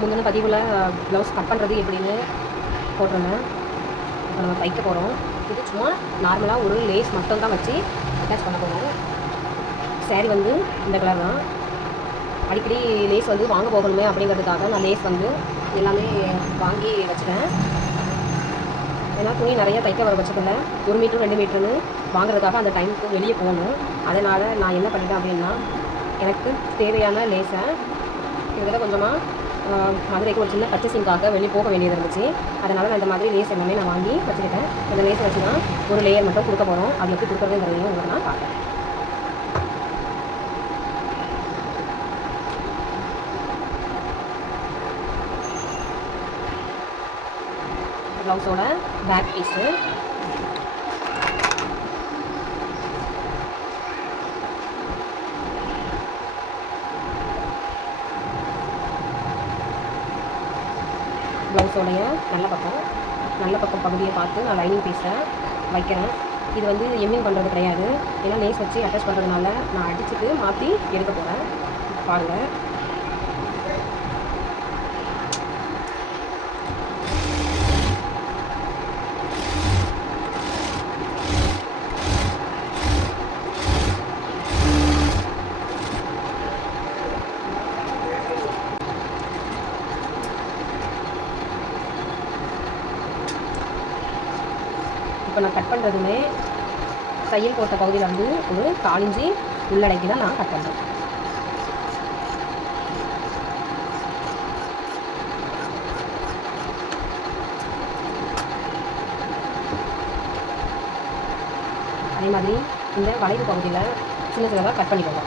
முந்தின பதிவில் blouse cut பண்ணுறது எப்படின்னு போட்டிருந்தேன். இப்போ நம்ம தைக்க போகிறோம். இது சும்மா நார்மலாக ஒரு லேஸ் மட்டும் தான் வச்சு அட்டாச் பண்ண போகிறோம். சேரீ வந்து இந்த கலர் தான். அடிக்கடி லேஸ் வந்து வாங்க போகணுமே அப்படிங்கிறதுக்காக நான் லேஸ் வந்து எல்லாமே வாங்கி வச்சுட்டேன். ஏன்னா துணி நிறைய தைக்க வர பட்சத்தில் 1 மீட்டர் 2 மீட்டர்னு வாங்குறதுக்காக அந்த டைமுக்கு வெளியே போகணும். அதனால் நான் என்ன பண்ணிட்டேன் அப்படின்னா, எனக்கு தேவையான லேஸை இதில் கொஞ்சமாக மதுரைக்கு ஒரு சின்ன பர்ச்சேசிங்காக வெளியே போக வேண்டியது இருந்துச்சு. அதனால் நான் இந்த மாதிரி லேஸ் எல்லாமே நான் வாங்கி வச்சுக்கிட்டேன். இந்த லேஸ் வச்சு தான் ஒரு லேயர் மட்டும் கொடுக்க போகிறோம். அது எப்படி கொடுக்குறதுங்கிறதையும் உங்களுக்கு நான் பார்க்குறேன். ப்ளவுஸோட பேக் பீஸு, ப்ளவுஸோடைய நல்ல பக்கம் பகுதியை பார்த்து நான் லைனிங் பீஸை வைக்கிறேன். இது வந்து எம்மிங் பண்ணுறது கிடையாது. ஏன்னா லேஸ் வச்சு அட்டாச் பண்ணுறதுனால நான் அடிச்சுட்டு மாற்றி எடுக்க போகிறேன். பாருங்கள். இப்போ நான் கட் பண்ணுறதுமே தையல் போட்ட பகுதியில் வந்து ஒரு 4 இன்ச்சு உள்ளடக்கி தான் நான் கட் பண்ணுறேன். அதே மாதிரி இந்த வளைவு பகுதியில் சின்னதாக கட் பண்ணிக்கோங்க.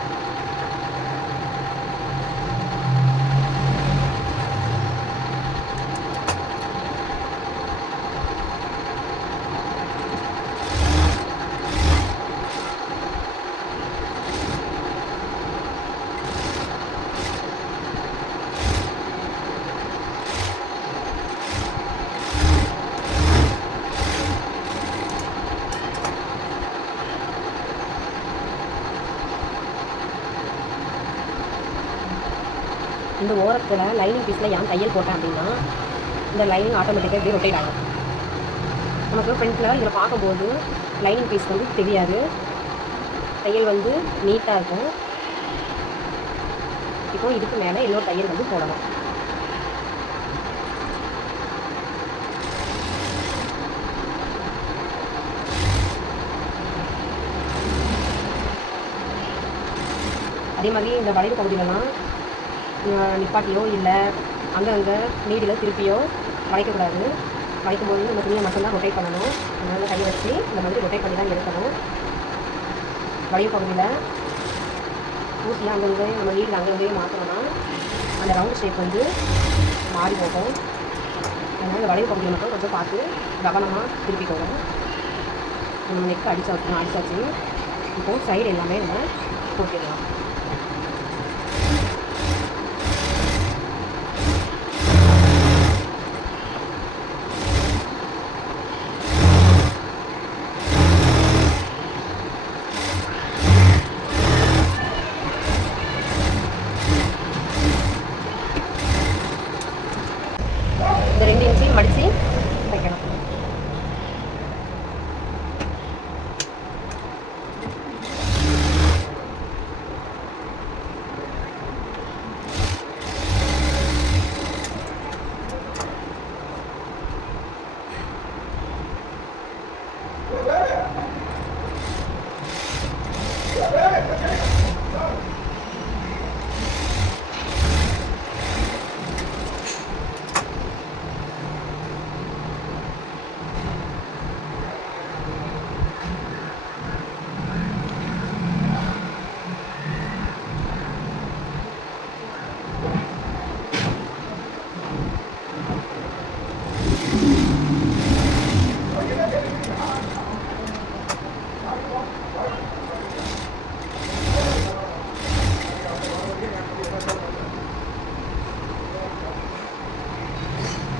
இந்த ஓரத்தில் லைனிங் பீஸில் ஏன் தையல் போட்டேன் அப்படின்னா, இந்த லைனிங் ஆட்டோமேட்டிக்காக இப்படி ரொட்டேட் ஆகும். நமக்கு ஃப்ரண்ட்டில் இதில் பார்க்கும்போது லைனிங் பீஸ் வந்து தெரியாது. தையல் வந்து நீட்டாக இருக்கும். இப்போ இதுக்கு மேலே இன்னொரு தையல் வந்து போடணும். அதே மாதிரி இந்த வளைவு பகுதியிலலாம் நிப்பாட்டியோ இல்லை அங்கங்கே நீடில் திருப்பியோ வளைக்கக்கூடாது. வளைக்கும்போது நம்ம துணியை மட்டும்தான் ரொட்டேட் பண்ணணும். அதனால் கையை வச்சு இந்த மாதிரி ரொட்டேட் பண்ணி தான் எடுக்கணும். வளைவு பகுதியில் ஊசியை அங்கங்கே நம்ம நீடில் அங்கங்கே மாற்றணும்னா அந்த ரவுண்ட் ஷேப் வந்து மாறி போகும். அதனால் இந்த வளைவு பகுதியை மட்டும் கொஞ்சம் பார்த்து கவனமாக திருப்பிக்கோங்க. நம்ம நெக் அடிச்சாச்சு. இப்போது சைடு எல்லாமே நம்ம போட்டுடலாம். இந்த 2 இன்ச்சு மடித்து வைக்கணும்.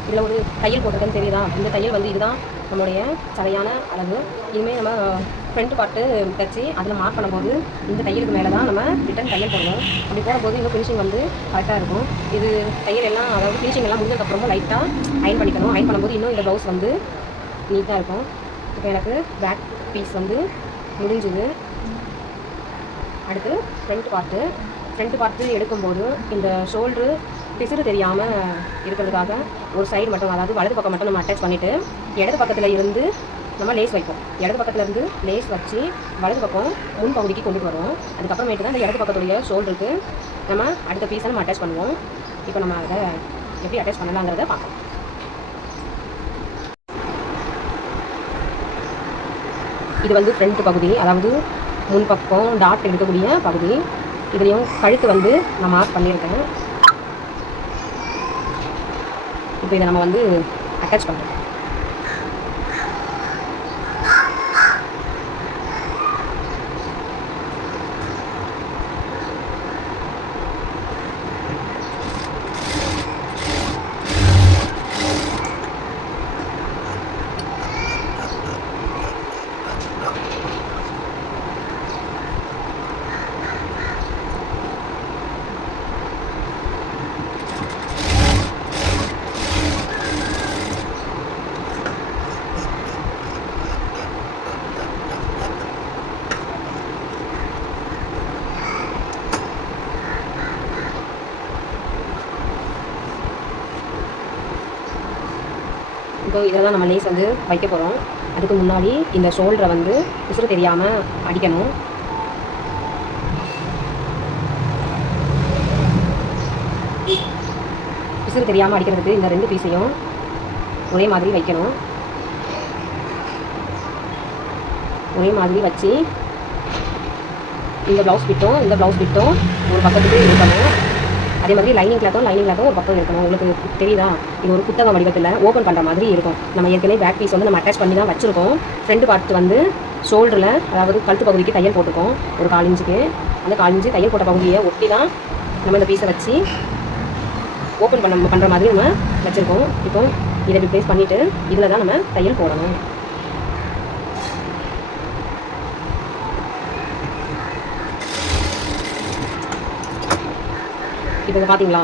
இதில் ஒரு தையல் போட்டிருக்கேன்னு தெரியுதா? இந்த தையல் வந்து இதுதான் நம்மளுடைய சரியான அளவு. இனிமேல் நம்ம ஃப்ரண்ட் பார்ட்டு தைச்சி அதில் மார்க் பண்ணும்போது இந்த தையலுக்கு மேலே தான் நம்ம ரிட்டன் தையல் போடணும். அப்படி போடும்போது இன்னும் ஃபினிஷிங் வந்து கரெக்டாக இருக்கும். இது தையல் எல்லாம் அதாவது ஃபினிஷிங் எல்லாம் முடிஞ்சதுக்கப்புறமா லைட்டாக அயன் பண்ணிக்கணும். அயன் பண்ணும்போது இன்னும் இந்த ப்ளவுஸ் வந்து நீட்டாக இருக்கும். இப்போ எனக்கு பேக் பீஸ் வந்து முடிஞ்சுது. அடுத்து ஃப்ரண்ட் பார்ட்டு எடுக்கும்போது இந்த ஷோல்ட்ரு பிசுறு தெரியாமல் இருக்கிறதுக்காக ஒரு சைடு மட்டும், அதாவது வலது பக்கம் மட்டும் நம்ம அட்டாச் பண்ணிவிட்டு இடது பக்கத்தில் இருந்து நம்ம லேஸ் வைப்போம். இடது பக்கத்தில் இருந்து லேஸ் வச்சு வலது பக்கம் முன் பகுதிக்கு கொண்டுட்டு வருவோம். அதுக்கப்புறமேட்டு தான் இந்த இடது பக்கத்துடைய ஷோல்டருக்கு நம்ம அடுத்த பீஸை நம்ம அட்டாச் பண்ணுவோம். இப்போ நம்ம அதை எப்படி அட்டாச் பண்ணலாங்கிறத பார்ப்போம். இது வந்து ஃப்ரண்ட் பகுதி, அதாவது முன் பக்கம் டாட் எடுக்கக்கூடிய பகுதி. இதுலேயும் கழுத்து வந்து நான் மார்க் பண்ணியிருக்கேன். இப்போ இதை நம்ம வந்து அட்டாச் பண்ணுறோம். இப்போ இதில் தான் நம்ம லேஸ் வந்து வைக்க போகிறோம். அதுக்கு முன்னாடி இந்த ஷோல்டரை வந்து பிசுறு தெரியாமல் அடிக்கணும். பிசுறு தெரியாமல் அடிக்கிறதுக்கு இந்த 2 பீஸையும் ஒரே மாதிரி வைக்கணும். ஒரே மாதிரி வச்சு இந்த ப்ளவுஸ் பிட்டும் ஒரு பக்கத்துக்கு இருக்கணும். அதே மாதிரி லைனிங் கிளாத்தும் ஒரு பக்கம் இருக்கணும். உங்களுக்கு தெரியுதா? இது ஒரு புத்தக வடிவத்தில் ஓப்பன் பண்ணுற மாதிரி இருக்கும். நம்ம ஏற்கனவே பேக் பீஸ் வந்து நம்ம அட்டாச் பண்ணி தான் வச்சுருக்கோம். ஃப்ரண்ட் பார்ட் வந்து ஷோல்டரில், அதாவது கழுத்து பகுதிக்கு தையல் போட்டிருக்கோம் ஒரு 4 இன்ச்சுக்கு. அந்த 4 இன்ச்சு தையல் போட்ட பகுதியை ஒட்டி தான் நம்ம இந்த பீஸை வச்சு ஓப்பன் பண்ணுற மாதிரி நம்ம வச்சுருக்கோம். இப்போ இதை ரிப்ளேஸ் பண்ணிவிட்டு இதில் தான் நம்ம தையல் போடணும். இப்போ பார்த்தீங்களா,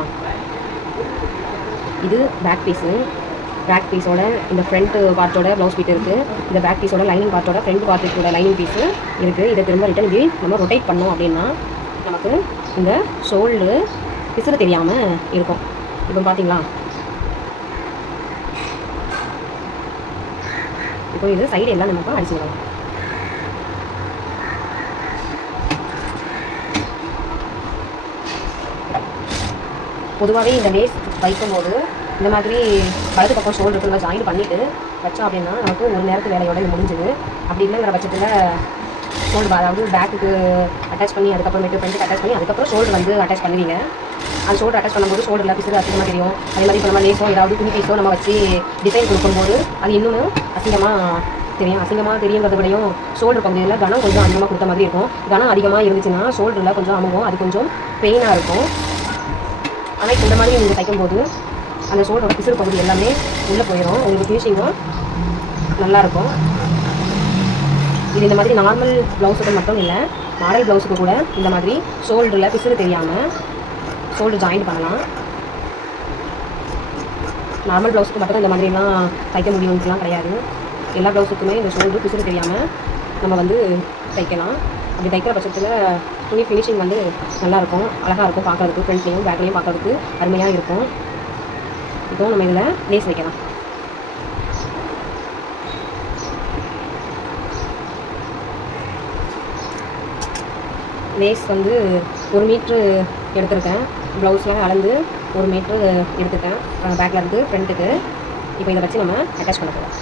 இது பேக் பீஸோட இந்த ஃப்ரண்ட் பார்ட்டோட ப்ளவுஸ் பீட் இருக்குது. இந்த பேக் பீஸோட லைனிங் பார்ட்டோட ஃப்ரண்ட் பார்ட்டோட லைனிங் பீஸு இருக்குது. இதை திரும்ப ரிட்டன் இப்படி நம்ம ரொட்டேட் பண்ணோம் அப்படின்னா நமக்கு இந்த ஷோல்டரு பிசுறு தெரியாமல் இருக்கும். இப்போ பார்த்தீங்களா, இப்போ இது சைடு எல்லாம் நமக்கு அடிச்சுக்கலாம். பொதுவாகவே இந்த லேஸ் வைக்கும்போது இந்த மாதிரி வலது பக்கம் ஷோல்டருக்கு ஜாயின் பண்ணிவிட்டு வச்சோம் அப்படின்னா நமக்கு ஒரு நேரத்து வேலையோட இது முடிஞ்சுது. அப்படி இல்லைங்கிற பட்சத்தில் ஷோல்டர், அதாவது பேக்குக்கு அட்டாச் பண்ணி அதுக்கப்புறமேட்டு ஃப்ரண்ட்டுக்கு அட்டாச் பண்ணி அதுக்கப்புறம் ஷோல்டர் வந்து அட்டாச் பண்ணுவீங்க. அந்த ஷோல்டர் அட்டாச் பண்ணும்போது ஷோல்டரில் பிசுறு அதிகமாக தெரியும். அதே மாதிரி இப்போ நம்ம லேஸோ ஏதாவது துணி பீஸோ நம்ம வச்சு டிசைன் கொடுக்கும்போது அது இன்னும் அசிங்கமாக தெரியுங்கிறத விடையும் ஷோல்டர் பகுதியில் கனம் கொஞ்சம் அதிகமாக கொடுத்த மாதிரி இருக்கும். கனம் அதிகமாக இருந்துச்சுன்னா ஷோல்டரில் கொஞ்சம் அமுகும், அது கொஞ்சம் பெயினாக இருக்கும். ஆனால் இந்த மாதிரி நீங்கள் தைக்கும்போது அந்த ஷோல்டரோட பிசுறு பகுதி எல்லாமே உள்ளே போயிடும். உங்களுக்கு ஃபினிஷிங்கும் நல்லாயிருக்கும். இது இந்த மாதிரி நார்மல் ப்ளவுஸுக்கு மட்டும் இல்லை, மாடல் ப்ளவுஸுக்கு கூட இந்த மாதிரி ஷோல்டரில் பிசுறு தெரியாமல் ஷோல்டர் ஜாயின் பண்ணலாம். நார்மல் ப்ளவுஸுக்கு மட்டும் இந்த மாதிரிலாம் தைக்க முடியும்லாம் கிடையாது. எல்லா ப்ளவுஸுக்குமே இந்த ஷோல்டர் பிசுறு தெரியாமல் நம்ம வந்து தைக்கலாம். அப்படி தைக்கிற பட்சத்தில் துணி ஃபினிஷிங் வந்து நல்லாயிருக்கும், அழகாக இருக்கும் பார்க்குறதுக்கு. ஃப்ரண்ட்லேயும் பேக்லேயும் பார்க்குறதுக்கு அருமையாக இருக்கும். இப்போ நம்ம இதில் லேஸ் வைக்கலாம். லேஸ் வந்து 1 மீட்ரு எடுத்திருக்கேன். ப்ளவுஸ்லாம் அளந்து 1 மீட்ரு எடுத்துட்டேன் பேக்கில் இருந்து ஃப்ரண்ட்டுக்கு. இப்போ இதை வச்சு நம்ம அட்டாச் பண்ண போகிறோம்.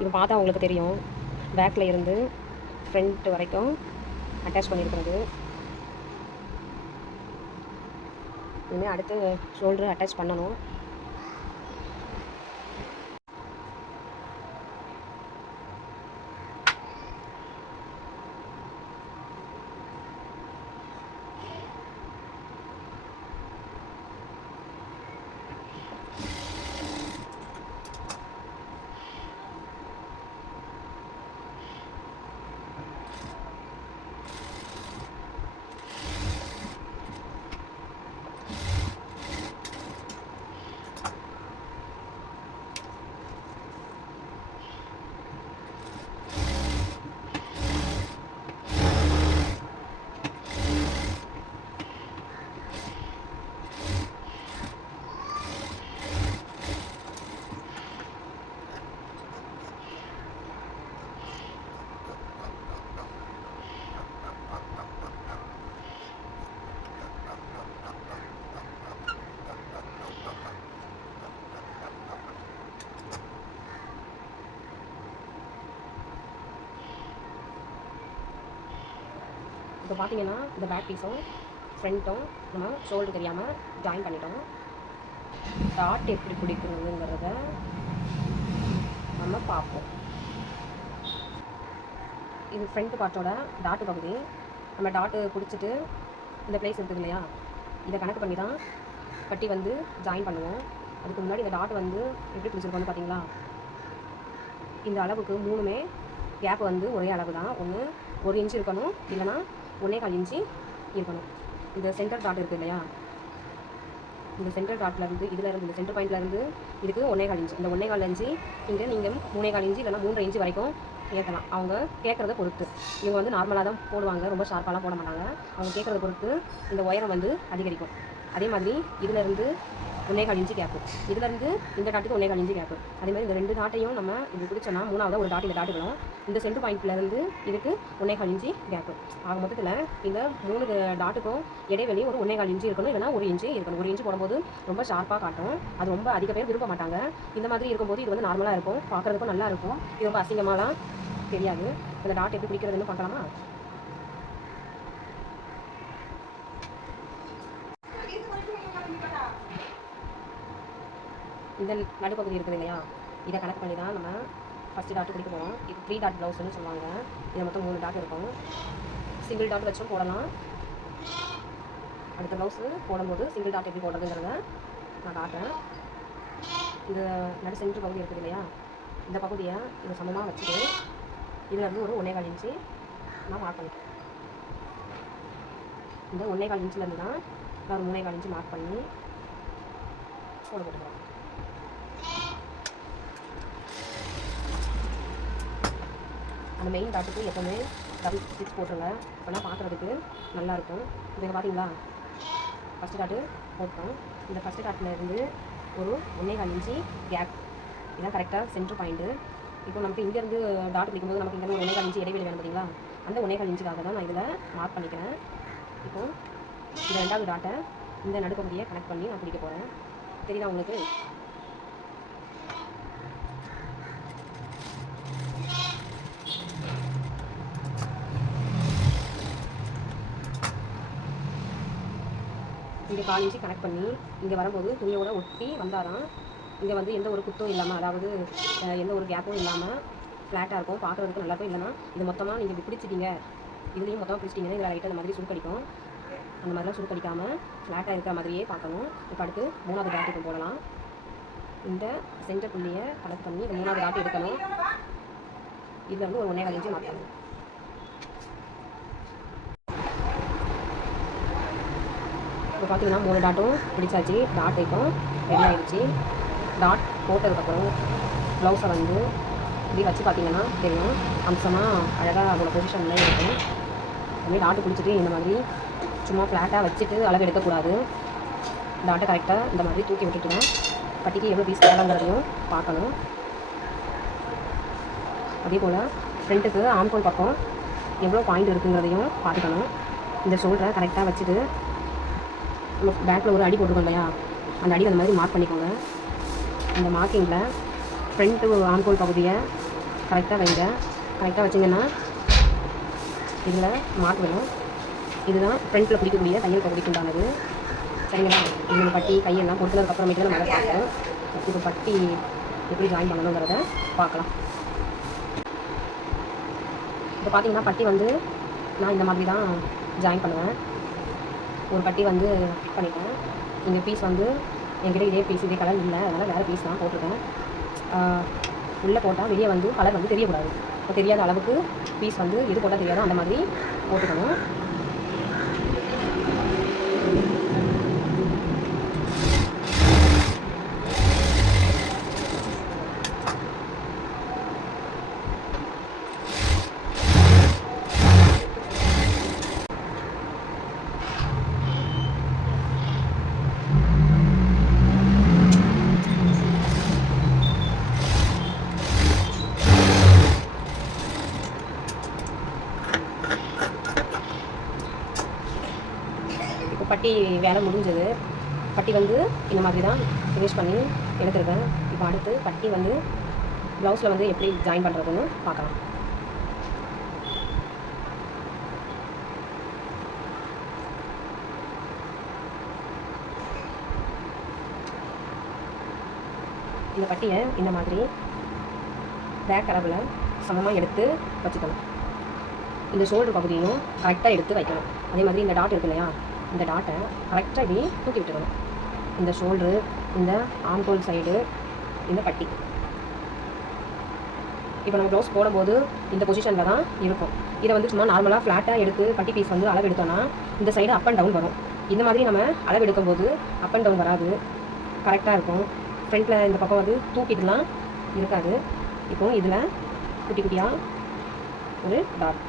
இப்போ பார்த்தா உங்களுக்கு தெரியும், பேக்கில் இருந்து ஃப்ரண்ட் வரைக்கும் அட்டாச் பண்ணியிருக்கிறது. இனிமேல் அடுத்து ஷோல்டர் அட்டாச் பண்ணணும். இப்போ பார்த்தீங்கன்னா இந்த பேக் பீஸும் ஃப்ரண்ட்டும் நம்ம ஷோல்டர் தெரியாமல் ஜாயின் பண்ணிட்டோம். டாட் எப்படி பிடிக்கணுங்கிறத நம்ம பார்ப்போம். இது ஃப்ரண்ட் பார்ட்டோட டாட்டு பகுதி. நம்ம டாட்டு பிடிச்சிட்டு இந்த பிளேஸ் இருக்குது இல்லையா, இதை கணக்கு பண்ணி தான் பட்டி வந்து ஜாயின் பண்ணுவோம். அதுக்கு முன்னாடி இந்த டாட் வந்து எப்படி பிடிச்சிருக்கோன்னு பார்த்தீங்களா, இந்த அளவுக்கு மூணுமே கேப் வந்து ஒரே அளவு தான். ஒன்று 1 இன்ச்சு இருக்கணும், இல்லைனா 1.25 இன்ச்சு இருக்கணும். இந்த சென்டர் டாட் இருக்குது இல்லையா, இந்த சென்டர் டாட்லேருந்து இதிலேருந்து இந்த சென்டர் பாயிண்ட்லேருந்து இதுக்கு 1.25 இன்ச்சு, இந்த 1.25 இன்ச்சு இங்கே நீங்கள் 3.25 இன்ச்சு இல்லைனா 3.5 இன்ச்சு வரைக்கும் ஏற்றலாம். அவங்க கேட்குறத பொறுத்து. இவங்க வந்து நார்மலாக தான் போடுவாங்க, ரொம்ப ஷார்ப்பாலாம் போட மாட்டாங்க. அவங்க கேட்குறத பொறுத்து இந்த உயரம் வந்து அதிகரிக்கும். அதே மாதிரி இதிலேருந்து 1.25 இன்ச்சு கேப்பு, இதிலேருந்து இந்த டாட்டுக்கு 1.25 இன்ச்சு கேப்பு. அதே மாதிரி இந்த 2 டாட்டையும் நம்ம இது பிடிச்சோன்னா மூணாவது ஒரு டாட் இந்த டாட்டு விடும். இந்த சென்டர் பாயிண்ட்லேருந்து இதுக்கு 1.25 இன்ச்சு கேப்பு. ஆக மொத்தத்தில் இந்த 3 டாட்டுக்கும் இடைவெளி ஒரு 1.25 இன்ச்சு இருக்கணும், இல்லைனா 1 இன்ச்சு இருக்கணும். 1 இன்ச்சு போடும்போது ரொம்ப ஷார்ப்பாக காட்டும். அது ரொம்ப அதிக பேர் விரும்ப மாட்டாங்க. இந்த மாதிரி இருக்கும்போது இது வந்து நார்மலாக இருக்கும், பார்க்குறதுக்கும் நல்லா இருக்கும். இது ரொம்ப அசிங்கமாலாம் தெரியாது. இந்த டாட் எப்படி பிடிக்கிறதுன்னு பார்க்கலாமா? இந்த நடுப்பகுதி இருக்குது இல்லையா, இதை கனெக்ட் பண்ணி தான் நம்ம ஃபஸ்ட்டு டாட்டு பிடிக்க போகிறோம். இது 3 டாட் ப்ளவுஸ்ன்னு சொல்லுவாங்க. இதில் மொத்தம் 3 டாட் இருக்கும். சிங்கிள் டாட் வச்சும் போடலாம். அடுத்த ப்ளவுஸு போடும்போது சிங்கிள் டாட் எப்படி போடுறதுங்கிறத நான் காட்டுறேன். இந்த நடு சென்ட்ரு பகுதி இருக்குது இல்லையா, இந்த பகுதியை இதை சமமாக வச்சுட்டு இதில் இருந்து ஒரு 1.25 இன்ச்சு நான் மார்க் பண்ணிக்கிறேன். இந்த 1.25 இன்ச்சிலேருந்து தான் நான் ஒரு 3.25 இன்ச்சு மார்க் பண்ணி ஷோல்டர் போட்டுக்கிறேன். அந்த மெயின் டாட்டுக்கு எப்போவுமே டபுள் ஸ்டிச் போட்டுருங்க, அப்போனா பார்க்குறதுக்கு நல்லாயிருக்கும். இப்போ பார்த்தீங்களா, ஃபஸ்ட்டு டாட்டு போட்டோம். இந்த ஃபஸ்ட்டு டாட்டிலேருந்து ஒரு 1.25 இன்ச்சு கேப், இதான் கரெக்டாக சென்ட்ரு பாயிண்ட்டு. இப்போ நமக்கு இங்கேருந்து டாட் பிடிக்கும்போது நமக்கு இங்கேருந்து 1.25 இன்ச்சு இடைவெளி வேணும் பார்த்தீங்களா, அந்த 1.25 இன்ச்சுக்காக தான் நான் இதில் மார்க் பண்ணிக்கிறேன். இப்போ இந்த 2வது டாட்டை இந்த நடுப்பகுதியை கனெக்ட் பண்ணி நான் பிடிக்க போகிறேன். தெரியுதா உங்களுக்கு? இங்கே 1/4 இன்ச்சு கனெக்ட் பண்ணி இங்கே வரும்போது துணியோட ஒட்டி வந்தாதான் இங்கே வந்து எந்த ஒரு குத்தும் இல்லாமல், அதாவது எந்த ஒரு கேப்பும் இல்லாமல் ஃப்ளாட்டாக இருக்கும், பார்க்குறதுக்கு நல்லாயிருக்கும். இல்லைனா இது மொத்தமாக நீங்கள் இப்படி பிடிச்சிட்டிங்க, இதுலேயும் மொத்தமாக பிடிச்சிட்டிங்கன்னா இதில் லைட்டாக அந்த மாதிரி சுருக்கடிக்கும். அந்த மாதிரிலாம் சுருக்கடிக்காமல் ஃப்ளாட்டாக இருக்கிற மாதிரியே பார்க்கணும். இப்போ அடுத்து 3வது டாட்டுக்கு போடலாம். இந்த சென்டர் புள்ளியை கலெக்ட் பண்ணி இந்த 3வது டாட்டு எடுக்கணும். இதில் வந்து ஒரு 1.25 இன்ச்சு மாற்றணும். இப்போ பார்த்தீங்கன்னா 3 டாட்டும் பிடிச்சாச்சு. டாட் இப்போ ரெடி ஆகிடுச்சு. டாட் போட்டதுக்கப்புறம் ப்ளவுஸை வந்து இப்படி வச்சு பார்த்தீங்கன்னா தெரியும், அம்சமாக அழகாக அதோட பொசிஷனில் இருக்கும். அதுமாதிரி டாட்டு பிடிச்சிட்டு இந்த மாதிரி சும்மா ஃப்ளாட்டாக வச்சுட்டு அளவு எடுக்கக்கூடாது. டாட்டை கரெக்டாக இந்த மாதிரி தூக்கி விட்டுட்டுங்க பட்டிக்கு எவ்வளோ பீஸ் தேவைங்கிறதையும் பார்க்கணும். அதே போல் ஃப்ரண்ட்டுக்கு ஆம்கோல் பக்கம் எவ்வளோ பாயிண்ட் இருக்குங்கிறதையும் பார்த்துக்கணும். இந்த ஷோல்டரை கரெக்டாக வச்சுட்டு நம்ம பேக்கில் ஒரு அடி போட்டுருக்கோம் இல்லையா, அந்த அடி அந்த மாதிரி மார்க் பண்ணிக்கோங்க. இந்த மார்க்கிங்கில் ஃப்ரண்ட்டு ஆம்கோல் பகுதியை கரெக்டாக வைங்க. கரெக்டாக வச்சிங்கன்னா இதில் மார்க் வரும். இதுதான் ஃப்ரண்ட்டில் பிடிக்கக்கூடிய தையல் பகுதிக்கு உண்டானது. சரிங்களா? இந்த பட்டி கையெல்லாம் பொறுத்ததுக்கப்புறமேட்டு நம்ம அதை பார்க்கணும். இப்போ பட்டி எப்படி ஜாயின் பண்ணணுங்கிறத பார்க்கலாம். இப்போ பார்த்தீங்கன்னா பட்டி வந்து நான் இந்த மாதிரி தான் ஜாயின் பண்ணுவேன். ஒரு பட்டி வந்து ஃபிட் பண்ணிட்டேன். இந்த பீஸ் வந்து என்கிட்ட இதே பீஸ் இதே கலர் இல்லை, அதனால் வேறு பீஸ் தான் போட்டிருக்கேன். உள்ளே போட்டால் வெளியே வந்து கலர் வந்து தெரியக்கூடாது. இப்போ தெரியாத அளவுக்கு பீஸ் வந்து எது போட்டால் தெரியாதோ அந்த மாதிரி போட்டுக்கணும். பட்டி வேலை முடிஞ்சது. பட்டி வந்து இந்த மாதிரி தான் ஃபினிஷ் பண்ணி எடுத்துருக்கேன். இப்போ அடுத்து பட்டி வந்து ப்ளவுஸில் வந்து எப்படி ஜாயின் பண்ணுறதுன்னு பார்க்கலாம். இந்த பட்டியை இந்த மாதிரி பேக் அளவில் சமமாக எடுத்து வச்சுக்கணும். இந்த ஷோல்டர் பகுதியும் கரெக்டாக எடுத்து வைக்கணும். அதே மாதிரி இந்த டாட் இருக்கு இல்லையா, இந்த டாட்டை கரெக்டாக இப்படி தூக்கி விட்டுக்கணும். இந்த ஷோல்டரு, இந்த ஆம்ஹோல் சைடு, இந்த பட்டி. இப்போ நம்ம ப்ளவுஸ் போடும்போது இந்த பொசிஷனில் தான் இருக்கும். இதை வந்து சும்மா நார்மலாக ஃப்ளாட்டாக எடுத்து பட்டி பீஸ் வந்து அளவு எடுத்தோன்னா இந்த சைடு அப் அண்ட் டவுன் வரும். இந்த மாதிரி நம்ம அளவு எடுக்கும்போது அப் அண்ட் டவுன் வராது, கரெக்டாக இருக்கும். ஃப்ரண்ட்டில் இந்த பக்கம் வந்து தூக்கிட்டுலாம் இருக்காது. இப்போ இதில் குட்டி குட்டியாக ஒரு டாட்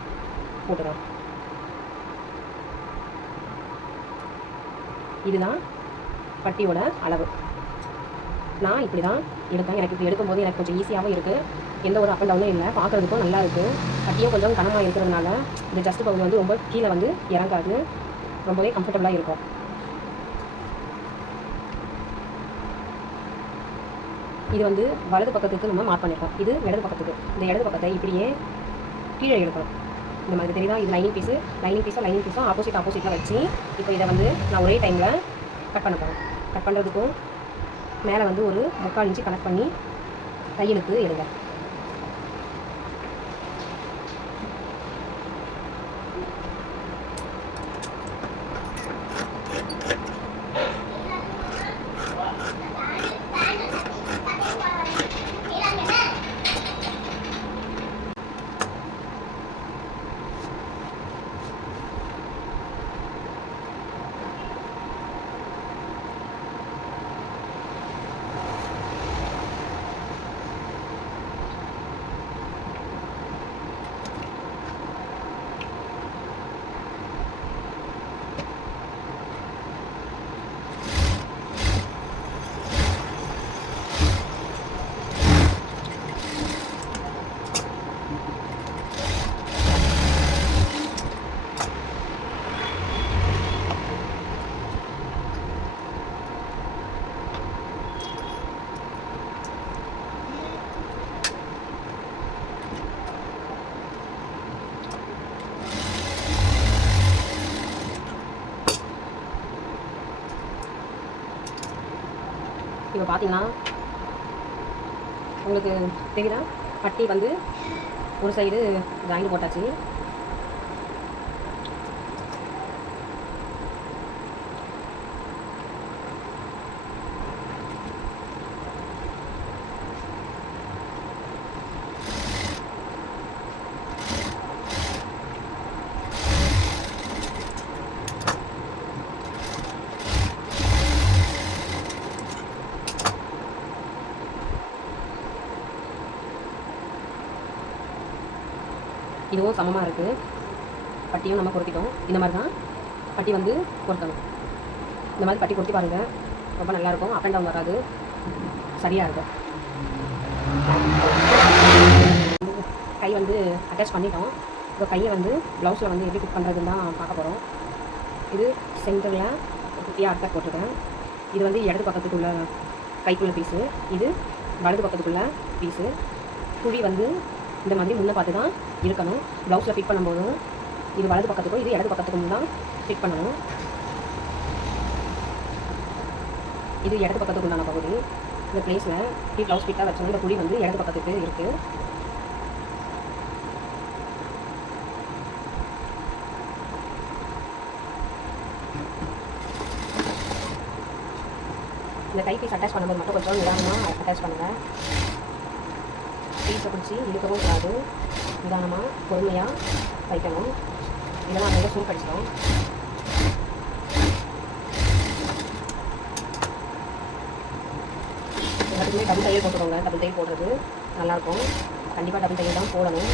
போட்டுக்கலாம். இதுதான் பட்டியோட அளவு. நான் இப்படி தான் எடுத்தேன். எனக்கு இப்படி எடுக்கும்போது எனக்கு கொஞ்சம் ஈஸியாகவும் இருக்குது. எந்த ஒரு அப் அண்ட் டவுனும் இல்லை, பார்க்குறதுக்கும் நல்லா இருக்குது. பட்டியும் கொஞ்சம் கனமாக இருக்கிறதுனால இந்த ஜஸ்ட் பகுதி வந்து ரொம்ப கீழே வந்து இறங்காது, ரொம்பவே கம்ஃபர்டபுளாக இருக்கும். இது வந்து வலது பக்கத்துக்கு நம்ம மார்க் பண்ணியிருக்கோம். இது இடது பக்கத்துக்கு. இந்த இடது பக்கத்தை இப்படியே கீழே எடுக்கணும். இந்த மாதிரி தெரியுதா? இது லைனிங் பீஸும் ஆப்போசிட்டாக வச்சு இப்போ இதை வந்து நான் ஒரே டைமில் கட் பண்ண போகிறேன். கட் பண்ணுறதுக்கும் மேலே வந்து ஒரு 3/4 இன்ச்சு கனெக்ட் பண்ணி தையலுக்கு எடுங்க. இப்போ பார்த்தீங்கன்னா உங்களுக்கு தெரியுதா? பட்டி வந்து ஒரு சைடு ஜாயின் போட்டாச்சு. இதுவும் சமமாக இருக்குது. பட்டியும் நம்ம பொருத்திட்டோம். இந்த மாதிரி தான் பட்டி வந்து பொருத்தணும். இந்த மாதிரி பட்டி பொருத்தி பாருங்கள், ரொம்ப நல்லாயிருக்கும். அப் அண்ட் டவுன் வராது, சரியாக இருக்கும். கை வந்து அட்டாச் பண்ணிட்டோம். இப்போ கையை வந்து ப்ளவுஸில் வந்து எப்படி ஃபிட் பண்ணுறதுன்னு தான் பார்க்க போகிறோம். இது சென்டரில் குட்டியாக அட்டாக் போட்டிருக்கேன். இது வந்து இடது பக்கத்துக்குள்ள கைக்குள்ள பீஸு, இது வலது பக்கத்துக்குள்ள பீஸு. குழி வந்து இந்த மாதிரி முன்ன பார்த்து தான் இருக்கணும். ப்ளவுஸில் ஃபிட் பண்ணும்போதும் இது வலது பக்கத்துக்கும் இது இடது பக்கத்துக்கும் தான் ஃபிட் பண்ணணும். இது இடது பக்கத்துக்கு உண்டான பகுதி. இந்த பிளேஸில் ப்ளவுஸ் ஃபிட்டாக வச்சோம். இந்த குழி வந்து இடது பக்கத்துக்கு இருக்குது. இந்த கை பீஸ் அட்டாச் பண்ணும்போது மட்டும் கொஞ்சம் நிதானமாக அட்டாச் பண்ணுங்கள். பீஸை பிடிச்சி இழுக்கவும் கூடாது. நிதானமாக பொறுமையாக வைக்கணும். இதெல்லாம் அங்கே சூப் அடிச்சிடும். எல்லாத்துக்குமே டபுள் தையல் போட்டுக்கோங்க. டபுள் தையல் போடுறது நல்லாயிருக்கும். கண்டிப்பாக டபுள் தையல் தான் போடணும்.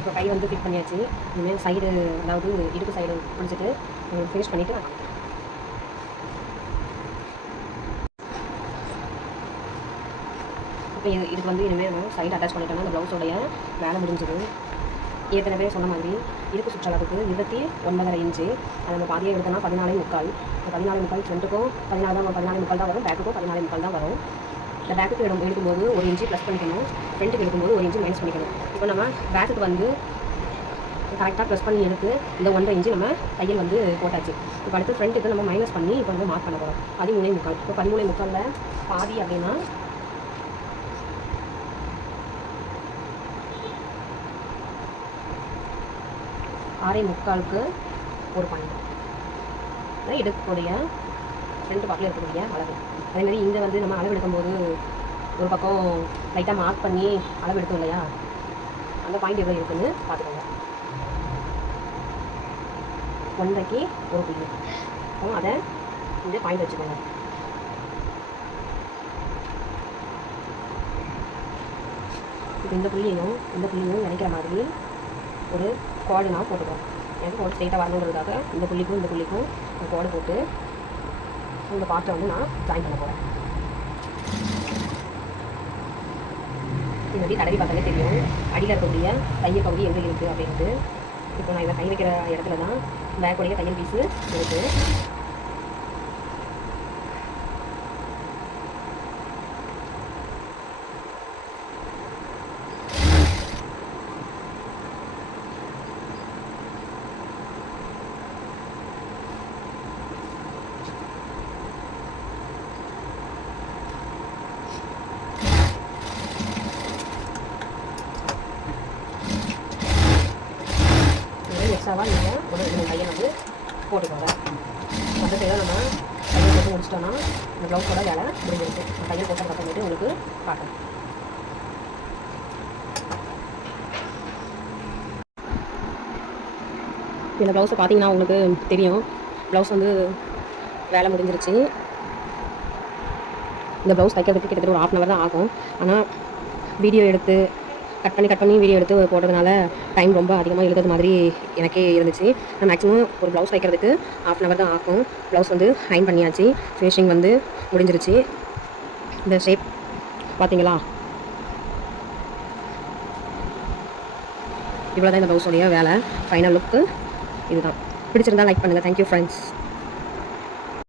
இப்போ கை வந்து ஃபிட் பண்ணியாச்சு. இனிமேல் சைடு, அதாவது இடுப்பு சைடு பிடிச்சிட்டு ஃபினிஷ் பண்ணிவிட்டு நான் இப்போ இதுக்கு வந்து இனிமேல் நம்ம சைடு அட்டாச் பண்ணிட்டோம்னா அந்த ப்ளவுஸோடைய வேலை முடிஞ்சது. ஏற்கனவே சொன்ன மாதிரி இடுப்பு சுற்றளவுக்கு 29.5 இன்ச்சு. அதை நம்ம பாதியாக எடுத்தோம்னா 14.25. இப்போ 14.25 ஃப்ரண்ட்டுக்கும் 14.25 தான் வரும், பேக்குக்கும் 14.25 தான் வரும். இந்த பேக்குக்கு எடுக்கும்போது 1 இன்ச்சு ப்ளஸ் பண்ணிக்கணும், ஃப்ரண்ட்டுக்கு எடுக்கும்போது 1 இன்ச்சு மைனஸ் பண்ணிக்கணும். இப்போ நம்ம பேக்குக்கு வந்து கரெக்டாக ப்ளஸ் பண்ணி எடுத்து இந்த 1.5 இன்ச்சு நம்ம தையல் வந்து போட்டாச்சு. இப்போ அடுத்து ஃப்ரண்ட்டுக்கு நம்ம மைனஸ் பண்ணி இப்போ வந்து மார்க் பண்ண போகிறோம். 13.25. இப்போ 13.25 பாதி அப்படின்னா 6.25க்கு ஒரு பாயிண்ட் எடுக்கக்கூடிய ஃப்ரண்ட் பக்கத்தில் இருக்கக்கூடிய அளவு. அதேமாதிரி இங்கே வந்து நம்ம அளவு எடுக்கும்போது ஒரு பக்கம் லைட்டாக மார்க் பண்ணி அளவு எடுத்தோம் இல்லையா, அந்த பாயிண்ட் எவ்வளோ இருக்குதுன்னு பார்த்துக்கோங்க. 1.5க்கு ஒரு புள்ளி. அப்போ அதை இந்த பாயிண்ட் வச்சுக்கோங்க. இப்போ இந்த புள்ளியையும் நினைக்கிற மாதிரி ஒரு கோடு நான் போட்டுக்கிறோம். எனக்கு கோடு ஸ்ட்ரெயிட்டாக வரணுங்கிறதுக்காக இந்த புள்ளிக்கும் கோடு போட்டு இந்த பார்ட்டை வந்து நான் ஜாயின் பண்ண போகிறேன். இது வந்து தடவி பார்த்தாலே தெரியும் அடியில் இருக்கக்கூடிய தையல் பகுதி எங்கே இருக்குது அப்படின்ட்டு. இப்போ நான் இதை கை வைக்கிற இடத்துல தான் பேக்குடைய தையல் பீஸு இருக்குது. எக்ஸ்ட்ராவாக நீங்கள் ஒரு 2 தையல் வந்து போட்டுக்கோங்க. மற்ற தையல் நம்ம தையல் போட்டு முடிச்சிட்டோன்னா இந்த ப்ளவுஸோட வேலை முடிஞ்சிருக்கு. தையல் போட்டதுக்கு அப்புறமேட்டு உங்களுக்கு காட்டணும். இந்த ப்ளவுஸை பார்த்தீங்கன்னா உங்களுக்கு தெரியும், ப்ளவுஸ் வந்து வேலை முடிஞ்சிருச்சு. இந்த ப்ளவுஸ் தைக்கிறதுக்கு கிட்டத்தட்ட ஒரு 1/2 hour தான் ஆகும். ஆனால் வீடியோ எடுத்து கட் பண்ணி வீடியோ எடுத்து போடுறதுனால டைம் ரொம்ப அதிகமாக இழுக்கிறது மாதிரி எனக்கே இருந்துச்சு. நான் மேக்ஸிமம் ஒரு ப்ளவுஸ் தைக்கிறதுக்கு 1/2 hour தான் ஆகும். ப்ளவுஸ் வந்து அயர்ன் பண்ணியாச்சு, ஃபினிஷிங் வந்து முடிஞ்சிருச்சு. இந்த ஷேப் பார்த்தீங்களா, இவ்வளோ தான் இந்த ப்ளவுஸோடைய வேலை. ஃபைனல் லுக்கு இதுதான். பிடிச்சிருந்தா லைக் பண்ணுங்கள். Thank you friends.